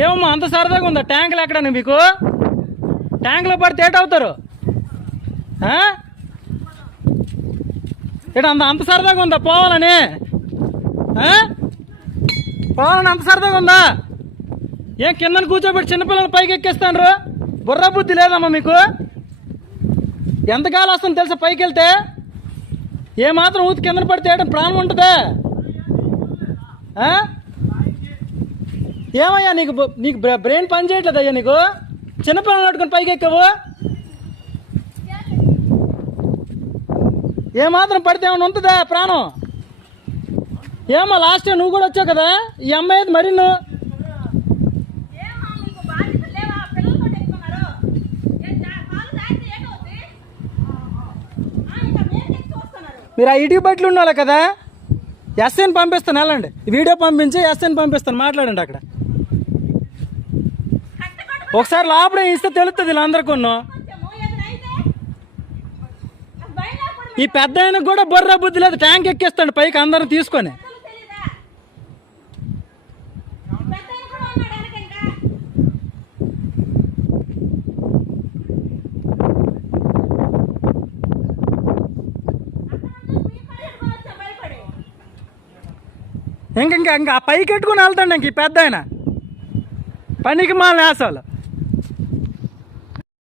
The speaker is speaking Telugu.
ఏమమ్మా అంత సరదాగా ఉందా ట్యాంకులు ఎక్కడని మీకు? ట్యాంకులో పడితే ఏటవుతారు? ఇట అంత సరదాగా ఉందా పోవాలని? పోవాలని అంత సరదాగా ఉందా? ఏం కిందని కూర్చోబెట్టి చిన్నపిల్లలు పైకి ఎక్కిస్తాను? బుర్ర బుద్ధి లేదమ్మా మీకు? ఎంత గాలి వస్తుంది తెలుసా పైకి వెళ్తే? ఏమాత్రం ఊతి కిందన పడితే ప్రాణం ఉంటుందా? ఏమయ్యా నీకు బ్రెయిన్ పని చేయట్లేదయ్యా నీకు? చిన్నపిల్లలు నడుకొని పైకి ఎక్కావు, ఏమాత్రం పడితే ఏమైనా ఉంటుందా ప్రాణం? ఏమో లాస్ట్ టైం నువ్వు కూడా వచ్చావు కదా, ఈ అమ్మాయి మరి నువ్వు మీరు ఆ ఇటుక బట్టలు ఉండాలి కదా. ఎస్ఐని పంపిస్తాను, వెళ్ళండి. వీడియో పంపించి ఎస్ఐని పంపిస్తాను, మాట్లాడండి అక్కడ. ఒకసారి లోపడే ఇస్తే తెలుస్తుంది వీళ్ళందరికీ. ఈ పెద్ద ఆయనకు కూడా బొర్ర బుద్ధి లేదు, ట్యాంక్ ఎక్కిస్తాడు పైకి అందరిని తీసుకొని. ఇంకా ఆ పైకి ఎట్టుకుని వెళ్తాడు ఇంక ఈ పెద్ద ఆయన. పనికి మాల వేసాలు.